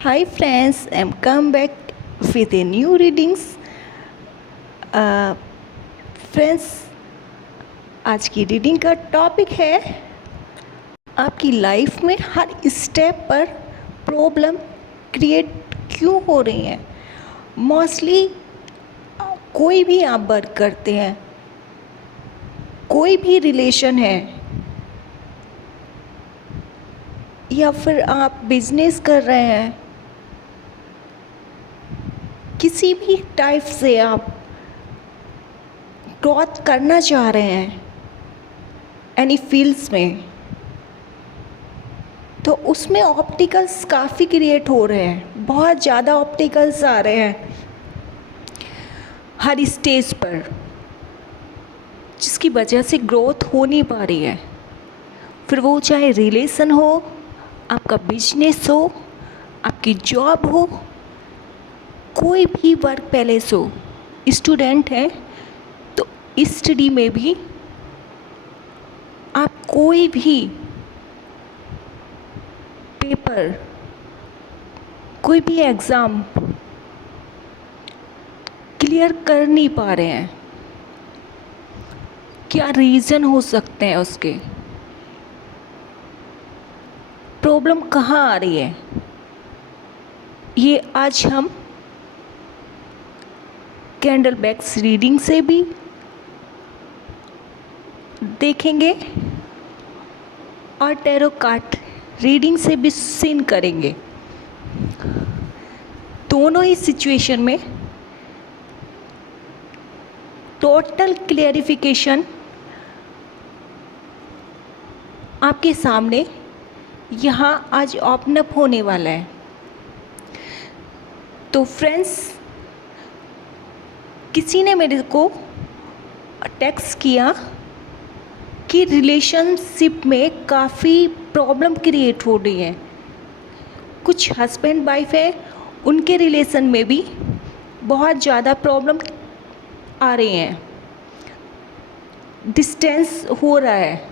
Hi friends, I'm come back with a new readings. Uh, friends, आज की reading का topic है आपकी लाइफ में हर स्टेप पर प्रॉब्लम क्रिएट क्यों हो रही हैं। मोस्टली कोई भी आप वर्क करते हैं, कोई भी रिलेशन है, या फिर आप बिजनेस कर रहे हैं, किसी भी टाइप से आप ग्रोथ करना चाह रहे हैं एनी फील्ड्स में, तो उसमें ऑप्टिकल्स काफ़ी क्रिएट हो रहे हैं। बहुत ज़्यादा ऑप्टिकल्स आ रहे हैं हर स्टेज पर, जिसकी वजह से ग्रोथ हो नहीं पा रही है। फिर वो चाहे रिलेशन हो, आपका बिजनेस हो, आपकी जॉब हो, कोई भी वर्क पैलेस हो, स्टूडेंट हैं तो स्टडी में भी आप कोई भी पेपर, कोई भी एग्ज़ाम क्लियर कर नहीं पा रहे हैं। क्या रीज़न हो सकते हैं उसके? प्रॉब्लम कहाँ आ रही है, ये आज हम कैंडल बैग्स रीडिंग से भी देखेंगे और टैरो कार्ड रीडिंग से भी सीन करेंगे। दोनों ही सिचुएशन में टोटल क्लियरिफिकेशन आपके सामने यहाँ आज ओपन अप होने वाला है। तो फ्रेंड्स, किसी ने मेरे को टेक्स्ट किया कि रिलेशनशिप में काफ़ी प्रॉब्लम क्रिएट हो रही है। कुछ हस्बैंड वाइफ है, उनके रिलेशन में भी बहुत ज़्यादा प्रॉब्लम आ रही हैं, डिस्टेंस हो रहा है।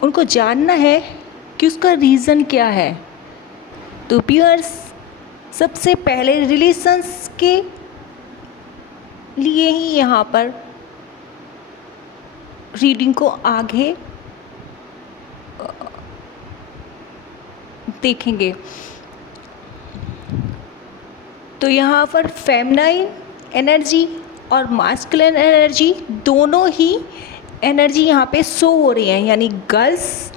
उनको जानना है कि उसका रीज़न क्या है। तो व्यूअर्स, सबसे पहले रिलेशंस के लिए ही यहाँ पर रीडिंग को आगे देखेंगे। तो यहाँ पर फेमिनाइन एनर्जी और मास्कुलिन एनर्जी, दोनों ही एनर्जी यहाँ पे शो हो रही है, यानी गर्ल्स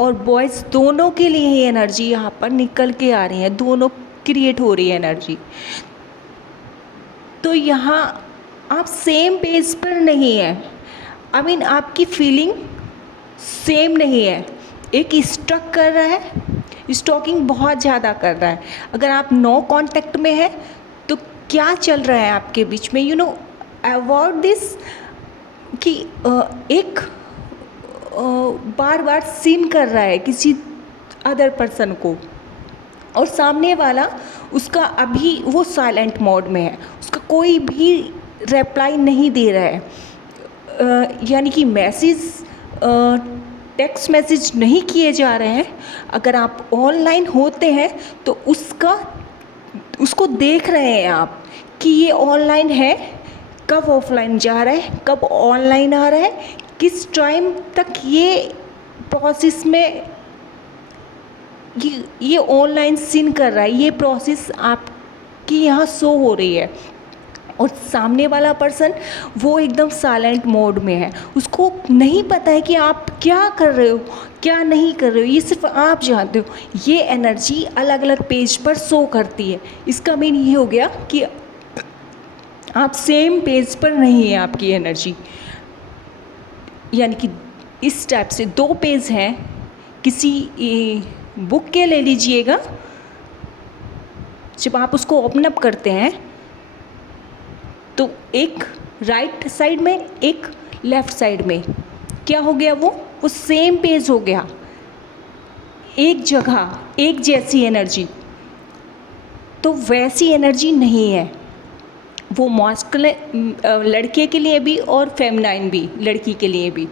और बॉयज़ दोनों के लिए ही एनर्जी यहाँ पर निकल के आ रही है, दोनों क्रिएट हो रही है एनर्जी। तो यहाँ आप सेम पेज पर नहीं है, आपकी फीलिंग सेम नहीं है। एक स्टक कर रहा है, स्टॉकिंग बहुत ज़्यादा कर रहा है। अगर आप नो कांटेक्ट में है तो क्या चल रहा है आपके बीच में, अवॉइड दिस कि एक बार बार सीन कर रहा है किसी अदर पर्सन को, और सामने वाला उसका अभी वो साइलेंट मोड में है, उसका कोई भी रिप्लाई नहीं दे रहा है, यानी कि टेक्स्ट मैसेज नहीं किए जा रहे हैं। अगर आप ऑनलाइन होते हैं तो उसको देख रहे हैं आप कि ये ऑनलाइन है, कब ऑफलाइन जा रहा है, कब ऑनलाइन आ रहा है, किस टाइम तक ये प्रोसेस में ये ऑनलाइन सीन कर रहा है, ये प्रोसेस आपकी यहाँ शो हो रही है। और सामने वाला पर्सन वो एकदम साइलेंट मोड में है, उसको नहीं पता है कि आप क्या कर रहे हो, क्या नहीं कर रहे हो, ये सिर्फ आप जानते हो। ये एनर्जी अलग अलग पेज पर शो करती है। इसका मीन ये हो गया कि आप सेम पेज पर नहीं है आपकी एनर्जी, यानी कि इस टाइप से दो पेज हैं किसी बुक के, ले लीजिएगा। जब आप उसको ओपन अप करते हैं तो एक राइट साइड में, एक लेफ़्ट साइड में, क्या हो गया, वो सेम पेज हो गया, एक जगह एक जैसी एनर्जी। तो वैसी एनर्जी नहीं है। वो मॉस्कुलिन लड़के के लिए भी और फेमिनाइन भी, लड़की के लिए भी,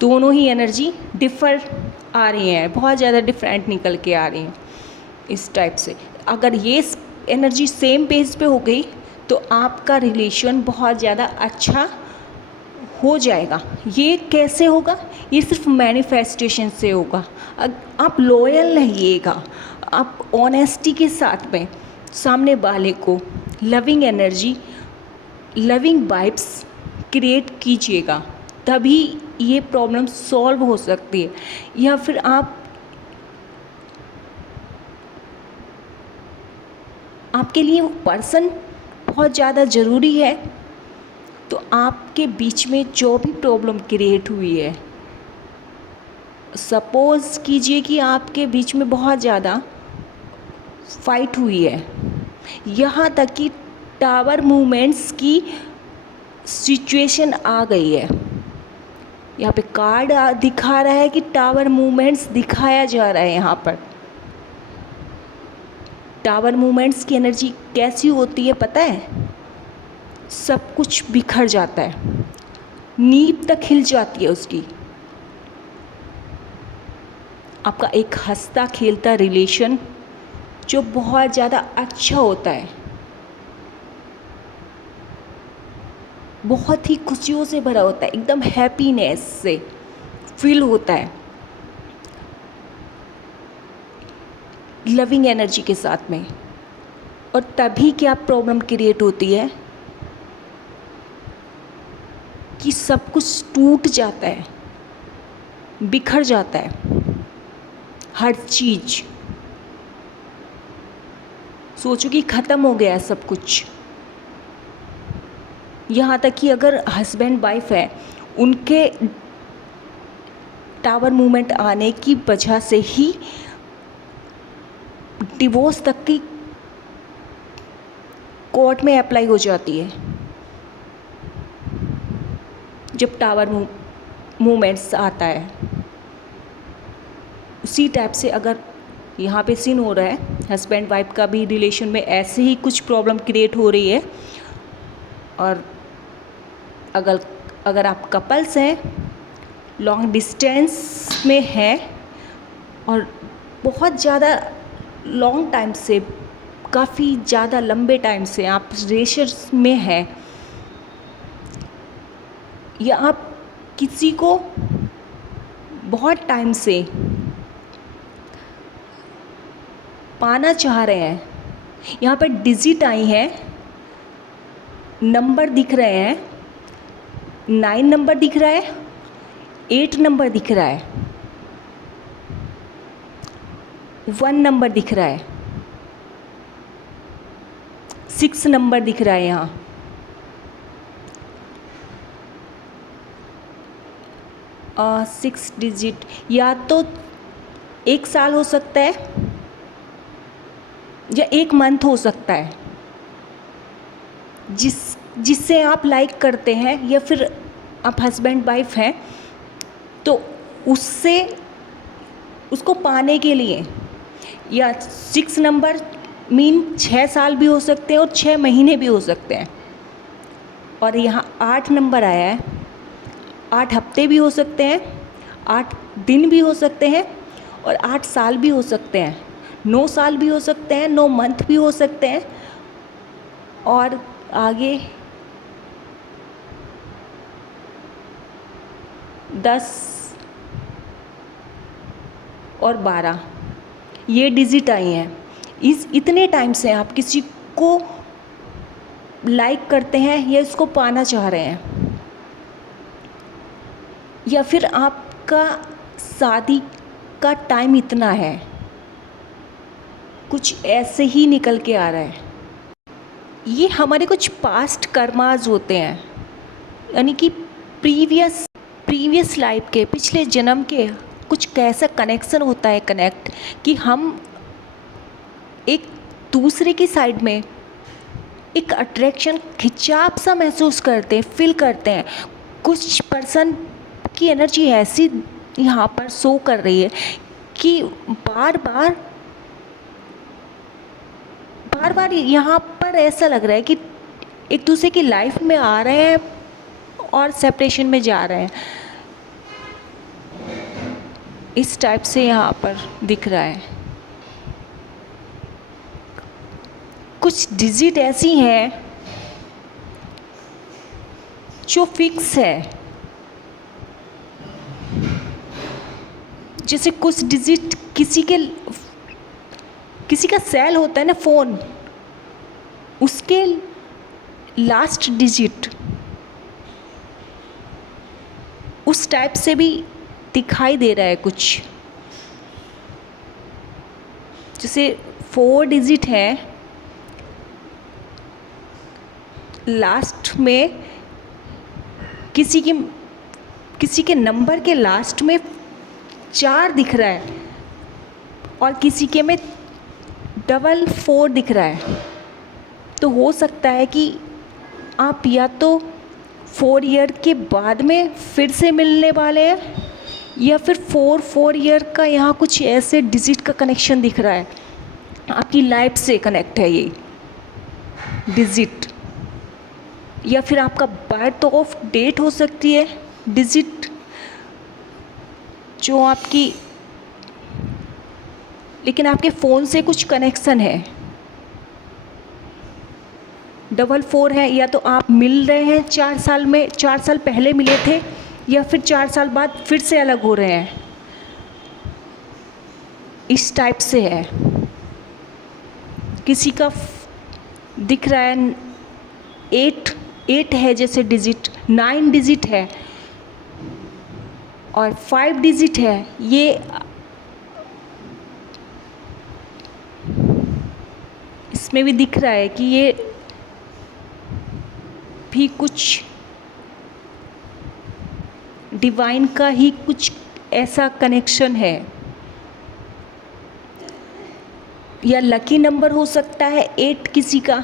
दोनों ही एनर्जी डिफ़र आ रही हैं, बहुत ज़्यादा डिफरेंट निकल के आ रही हैं इस टाइप से। अगर ये एनर्जी सेम पेज पे हो गई तो आपका रिलेशन बहुत ज़्यादा अच्छा हो जाएगा। ये कैसे होगा? ये सिर्फ मैनिफेस्टेशन से होगा। आप लॉयल रहिएगा, आप ऑनेस्टी के साथ में सामने वाले को loving energy, loving vibes create कीजिएगा, तभी ये प्रॉब्लम सॉल्व हो सकती है। या फिर आपके लिए वो पर्सन बहुत ज़्यादा ज़रूरी है, तो आपके बीच में जो भी प्रॉब्लम क्रिएट हुई है, सपोज़ कीजिए कि आपके बीच में बहुत ज़्यादा फाइट हुई है, यहाँ तक कि टावर मूवमेंट्स की सिचुएशन आ गई है। यहाँ पे कार्ड दिखा रहा है कि टावर मूवमेंट्स दिखाया जा रहा है। यहाँ पर टावर मूवमेंट्स की एनर्जी कैसी होती है पता है? सब कुछ बिखर जाता है, नींव तक हिल जाती है उसकी। आपका एक हंसता खेलता रिलेशन जो बहुत ज़्यादा अच्छा होता है, बहुत ही खुशियों से भरा होता है, एकदम हैप्पीनेस से फील होता है, लविंग एनर्जी के साथ में। और तभी क्या प्रॉब्लम क्रिएट होती है कि सब कुछ टूट जाता है, बिखर जाता है, हर चीज़ सोचो कि ख़त्म हो गया है सब कुछ। यहाँ तक कि अगर हस्बैंड वाइफ है, उनके टावर मूवमेंट आने की वजह से ही डिवोर्स तक की कोर्ट में अप्लाई हो जाती है, जब टावर मूवमेंट्स आता है। उसी टाइप से अगर यहाँ पे सीन हो रहा है, हस्बैंड वाइफ का भी रिलेशन में ऐसे ही कुछ प्रॉब्लम क्रिएट हो रही है, और अगर आप कपल्स हैं, लॉन्ग डिस्टेंस में हैं और बहुत ज़्यादा लॉन्ग टाइम से, काफ़ी ज़्यादा लंबे टाइम से आप रिलेशंस में हैं, या आप किसी को बहुत टाइम से पाना चाह रहे हैं, यहाँ पर डिजिट आई है, नंबर दिख रहे हैं, 9 नंबर दिख रहा है, 8 नंबर दिख रहा है, 1 नंबर दिख रहा है, 6 नंबर दिख रहा है। यहाँ 6 डिजिट, या तो 1 साल हो सकता है या 1 मंथ हो सकता है, जिससे आप लाइक करते हैं, या फिर आप हस्बैंड वाइफ हैं, तो उसको पाने के लिए, या 6 नंबर मीन 6 साल भी हो सकते हैं और 6 महीने भी हो सकते हैं। और यहाँ 8 नंबर आया है, 8 हफ्ते भी हो सकते हैं, 8 दिन भी हो सकते हैं, और 8 साल भी हो सकते हैं, 9 साल भी हो सकते हैं, 9 मंथ भी हो सकते हैं, और आगे 10 और 12 ये डिजिट आई हैं। इतने टाइम से आप किसी को लाइक करते हैं या इसको पाना चाह रहे हैं, या फिर आपका शादी का टाइम इतना है, कुछ ऐसे ही निकल के आ रहा है। ये हमारे कुछ पास्ट कर्माज होते हैं, यानी कि प्रीवियस लाइफ के, पिछले जन्म के कुछ कैसा कनेक्शन होता है, कनेक्ट, कि हम एक दूसरे की साइड में एक अट्रैक्शन, खिंचाव सा महसूस करते हैं, फील करते हैं। कुछ पर्सन की एनर्जी ऐसी यहाँ पर शो कर रही है कि बार बार यहाँ पर ऐसा लग रहा है कि एक दूसरे की लाइफ में आ रहे हैं और सेपरेशन में जा रहे हैं, इस टाइप से यहाँ पर दिख रहा है। कुछ डिजिट ऐसी हैं जो फिक्स है, जैसे कुछ डिजिट किसी का सेल होता है ना फ़ोन, उसके लास्ट डिजिट उस टाइप से भी दिखाई दे रहा है कुछ। जैसे 4 डिजिट है, लास्ट में किसी के नंबर के लास्ट में 4 दिख रहा है और किसी के में 4 दिख रहा है। तो हो सकता है कि आप या तो 4 ईयर के बाद में फिर से मिलने वाले हैं, या फिर 4 ईयर का यहाँ कुछ ऐसे डिजिट का कनेक्शन दिख रहा है, आपकी लाइफ से कनेक्ट है ये डिजिट। या फिर आपका बर्थ ऑफ डेट हो सकती है डिजिट, जो आपकी, लेकिन आपके फ़ोन से कुछ कनेक्शन है। 4 है, या तो आप मिल रहे हैं 4 साल में, 4 साल पहले मिले थे, या फिर 4 साल बाद फिर से अलग हो रहे हैं, इस टाइप से है। किसी का दिख रहा है 8 है जैसे डिजिट, 9 डिजिट है और 5 डिजिट है। ये इसमें भी दिख रहा है कि ये भी कुछ डिवाइन का ही कुछ ऐसा कनेक्शन है, या लकी नंबर हो सकता है 8 किसी का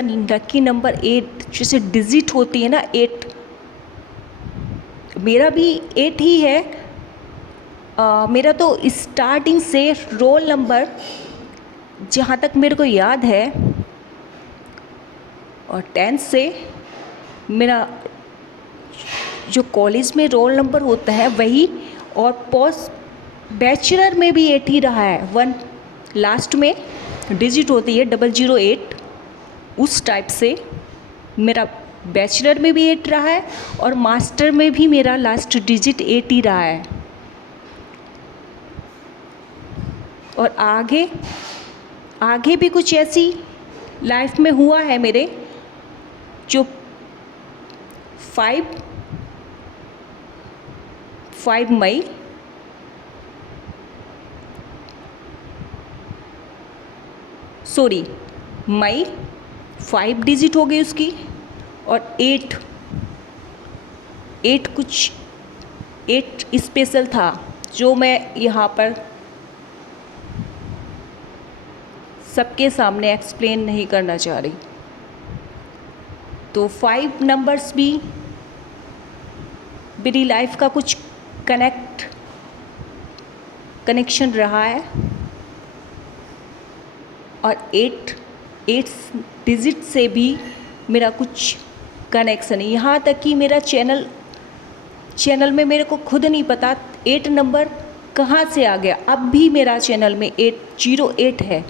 लकी नंबर 8, जैसे डिजिट होती है ना 8, मेरा भी 8 ही है। मेरा तो स्टार्टिंग से रोल नंबर जहाँ तक मेरे को याद है, और 10th से मेरा जो कॉलेज में रोल नंबर होता है वही, और पोस्ट बैचलर में भी 8 ही रहा है। 1 लास्ट में डिजिट होती है 008, उस टाइप से मेरा बैचलर में भी 8 रहा है और मास्टर में भी मेरा लास्ट डिजिट 8 ही रहा है। और आगे भी कुछ ऐसी लाइफ में हुआ है मेरे, जो 5 मई, मई 5 डिजिट हो गई उसकी, और 8 स्पेशल था जो मैं यहाँ पर सबके सामने एक्सप्लेन नहीं करना चाह रही। तो 5 नंबर्स भी मेरी लाइफ का कुछ कनेक्शन रहा है, और 8 डिजिट से भी मेरा कुछ कनेक्शन है। यहाँ तक कि मेरा चैनल में मेरे को खुद नहीं पता 8 नंबर कहाँ से आ गया। अब भी मेरा चैनल में 808 है,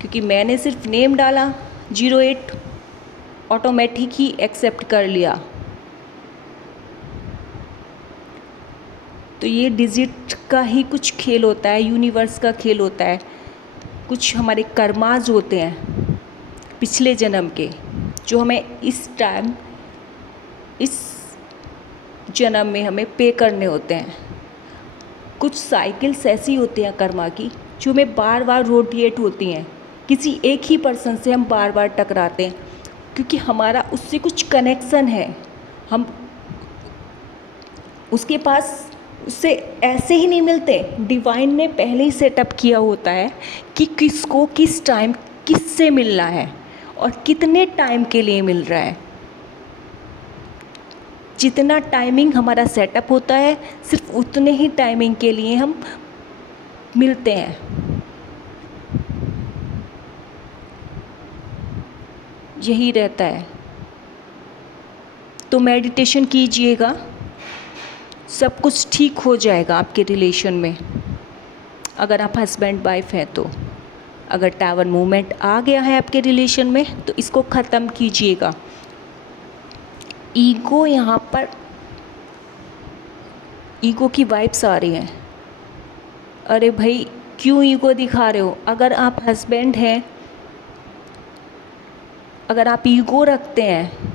क्योंकि मैंने सिर्फ नेम डाला 08, ऑटोमेटिक ही एक्सेप्ट कर लिया। तो ये डिजिट का ही कुछ खेल होता है, यूनिवर्स का खेल होता है। कुछ हमारे कर्माज होते हैं पिछले जन्म के, जो हमें इस जन्म में हमें पे करने होते हैं। कुछ साइकिल्स ऐसी होती हैं कर्मा की, जो हमें बार बार रोटेट होती हैं। किसी एक ही पर्सन से हम बार बार टकराते हैं, क्योंकि हमारा उससे कुछ कनेक्शन है। हम उसके पास उससे ऐसे ही नहीं मिलते, डिवाइन ने पहले ही सेटअप किया होता है कि किसको किस टाइम किससे मिलना है और कितने टाइम के लिए मिल रहा है। जितना टाइमिंग हमारा सेटअप होता है, सिर्फ उतने ही टाइमिंग के लिए हम मिलते हैं। यही रहता है। तो मेडिटेशन कीजिएगा, सब कुछ ठीक हो जाएगा आपके रिलेशन में। अगर आप हस्बैंड वाइफ हैं तो अगर टावर मूवमेंट आ गया है आपके रिलेशन में तो इसको ख़त्म कीजिएगा। ईगो, यहाँ पर ईगो की वाइब्स आ रही हैं। अरे भाई क्यों ईगो दिखा रहे हो? अगर आप हस्बैंड हैं, अगर आप ईगो रखते हैं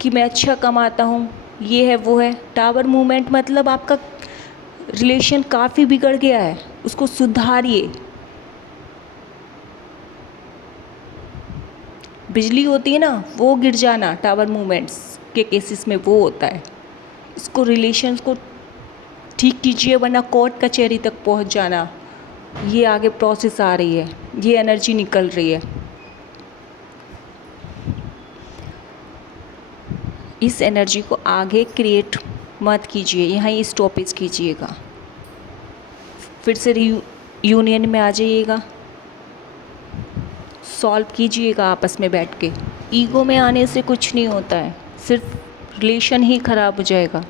कि मैं अच्छा कमाता हूँ, ये है वो है, टावर मूवमेंट मतलब आपका रिलेशन काफ़ी बिगड़ गया है, उसको सुधारिए। बिजली होती है ना, वो गिर जाना टावर मूवमेंट्स के केसेस में वो होता है। इसको रिलेशंस को ठीक कीजिए, वरना कोर्ट कचहरी तक पहुंच जाना। ये आगे प्रोसेस आ रही है, ये एनर्जी निकल रही है। इस एनर्जी को आगे क्रिएट मत कीजिए, यहाँ ही स्टॉपेज कीजिएगा। फिर से यूनियन में आ जाइएगा, सॉल्व कीजिएगा आपस में बैठ के। ईगो में आने से कुछ नहीं होता है, सिर्फ रिलेशन ही ख़राब हो जाएगा।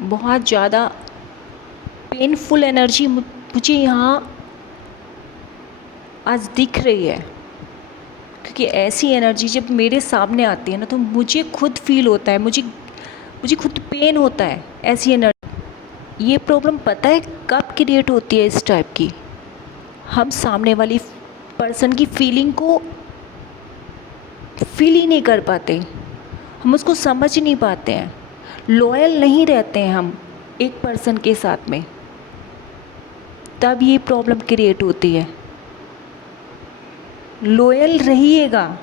बहुत ज़्यादा पेनफुल एनर्जी मुझे यहाँ आज दिख रही है, क्योंकि ऐसी एनर्जी जब मेरे सामने आती है ना तो मुझे खुद फील होता है, मुझे खुद पेन होता है ऐसी एनर्जी। ये प्रॉब्लम पता है कब क्रिएट होती है इस टाइप की? हम सामने वाली पर्सन की फीलिंग को फील ही नहीं कर पाते, हम उसको समझ नहीं पाते हैं, लॉयल नहीं रहते हैं हम एक पर्सन के साथ में, तब ये प्रॉब्लम क्रिएट होती है। लॉयल रहिएगा,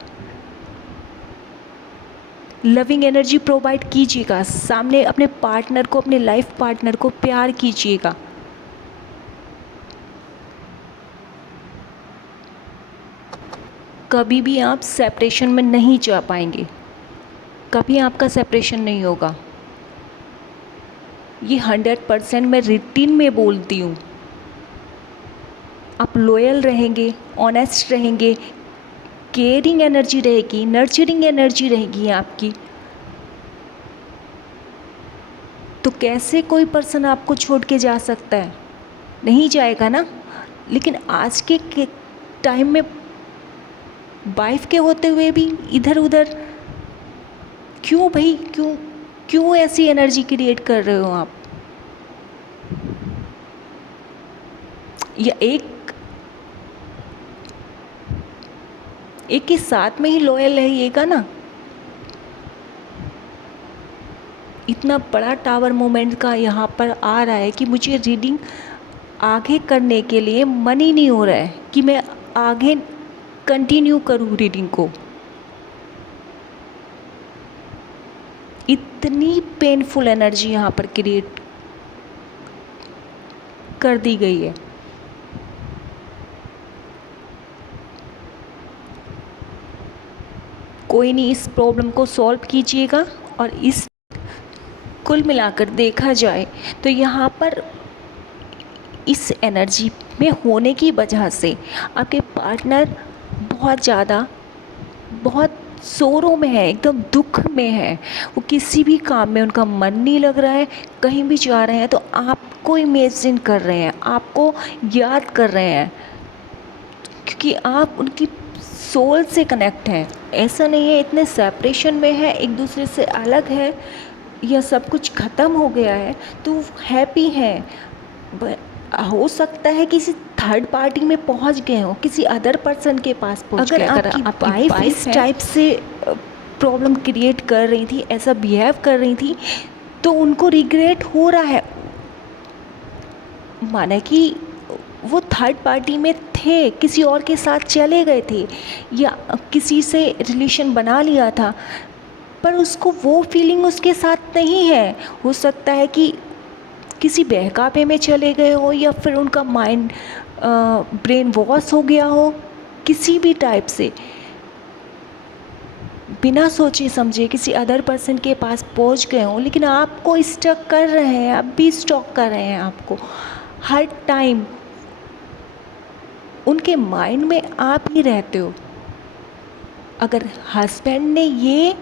लविंग एनर्जी प्रोवाइड कीजिएगा, सामने अपने पार्टनर को, अपने लाइफ पार्टनर को प्यार कीजिएगा। कभी भी आप सेपरेशन में नहीं जा पाएंगे, कभी आपका सेपरेशन नहीं होगा। ये 100% मैं रूटीन में बोलती हूँ। आप लॉयल रहेंगे, ऑनेस्ट रहेंगे, केयरिंग एनर्जी रहेगी, नर्चरिंग एनर्जी रहेगी आपकी, तो कैसे कोई पर्सन आपको छोड़ के जा सकता है? नहीं जाएगा ना। लेकिन आज के टाइम में वाइफ के होते हुए भी इधर उधर क्यों भाई, क्यों ऐसी एनर्जी क्रिएट कर रहे हो आप? या एक के साथ में ही लॉयल रहिएगा ना। इतना बड़ा टावर मोमेंट का यहाँ पर आ रहा है कि मुझे रीडिंग आगे करने के लिए मन ही नहीं हो रहा है कि मैं आगे कंटिन्यू करूँ रीडिंग को। इतनी पेनफुल एनर्जी यहाँ पर क्रिएट कर दी गई है। कोई नहीं, इस प्रॉब्लम को सॉल्व कीजिएगा। और इस कुल मिलाकर देखा जाए तो यहाँ पर इस एनर्जी में होने की वजह से आपके पार्टनर बहुत शोरों में है, एकदम दुख में है। वो किसी भी काम में उनका मन नहीं लग रहा है, कहीं भी जा रहे हैं तो आपको इमेजिन कर रहे हैं, आपको याद कर रहे हैं, क्योंकि आप उनकी सोल से कनेक्ट हैं। ऐसा नहीं है इतने सेपरेशन में है, एक दूसरे से अलग है या सब कुछ ख़त्म हो गया है तो हैप्पी हैं। हो सकता है किसी थर्ड पार्टी में पहुंच गए हो, किसी अदर पर्सन के पास पहुंच गए। अगर आपकी वाइफ इस टाइप से प्रॉब्लम क्रिएट कर रही थी, ऐसा बिहेव कर रही थी, तो उनको रिग्रेट हो रहा है। माना कि वो थर्ड पार्टी में थे, किसी और के साथ चले गए थे या किसी से रिलेशन बना लिया था, पर उसको वो फीलिंग उसके साथ नहीं है। हो सकता है कि किसी बहकावे में चले गए हो या फिर उनका माइंड ब्रेन वॉश हो गया हो, किसी भी टाइप से बिना सोचे समझे किसी अदर पर्सन के पास पहुंच गए हो, लेकिन आपको स्टक कर रहे हैं, अब भी स्टॉक कर रहे हैं आपको हर टाइम। उनके माइंड में आप ही रहते हो। अगर हस्बैंड ने ये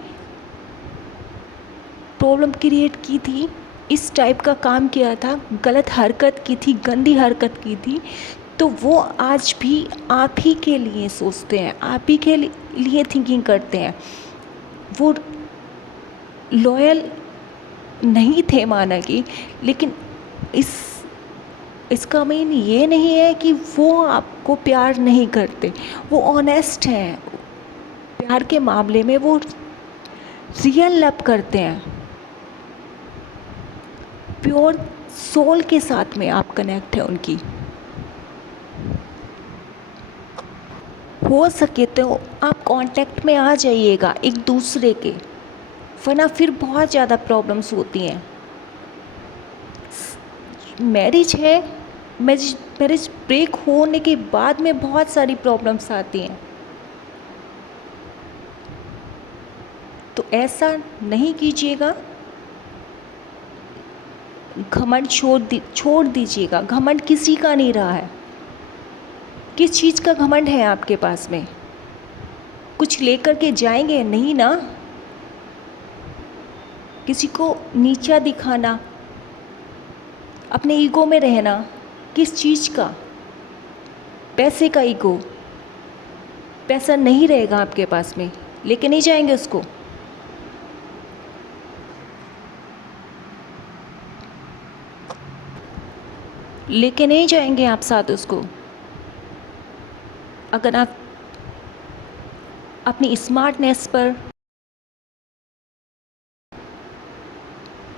प्रॉब्लम क्रिएट की थी, इस टाइप का काम किया था, गलत हरकत की थी, गंदी हरकत की थी, तो वो आज भी आप ही के लिए सोचते हैं, आप ही के लिए थिंकिंग करते हैं। वो लॉयल नहीं थे माना कि, लेकिन इसका मीन ये नहीं है कि वो आपको प्यार नहीं करते। वो ऑनेस्ट हैं, प्यार के मामले में वो रियल लव करते हैं। प्योर सोल के साथ में आप कनेक्ट है उनकी। हो सके तो आप कांटेक्ट में आ जाइएगा एक दूसरे के, वरना फिर बहुत ज़्यादा प्रॉब्लम्स होती हैं। मैरिज है, मैरिज ब्रेक होने के बाद में बहुत सारी प्रॉब्लम्स आती हैं, तो ऐसा नहीं कीजिएगा। घमंड छोड़ दीजिएगा। घमंड किसी का नहीं रहा है। किस चीज़ का घमंड है आपके पास में? कुछ लेकर के जाएंगे नहीं ना। किसी को नीचा दिखाना, अपने ईगो में रहना, किस चीज़ का? पैसे का ईगो। पैसा नहीं रहेगा आपके पास में, लेके नहीं जाएंगे उसको। लेके नहीं जाएंगे आप साथ उसको। अगर आप अपनी स्मार्टनेस पर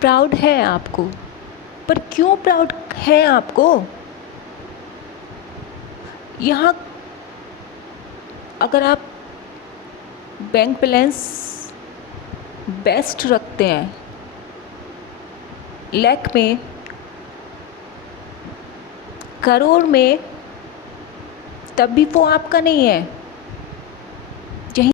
प्राउड है आपको, पर क्यों प्राउड है आपको? यहाँ अगर आप बैंक बैलेंस बेस्ट रखते हैं, लाख में, करोड़ में, तब भी वो आपका नहीं है।